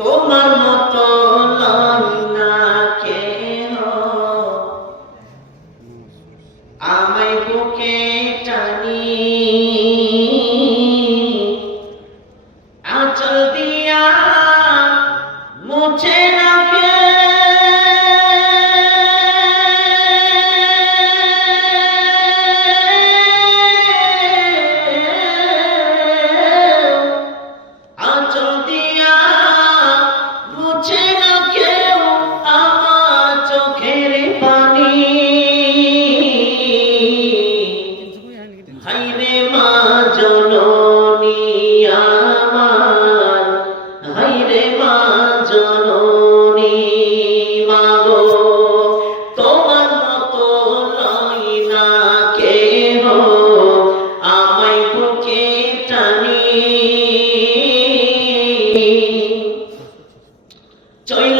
তোমার মতো লয় toilet.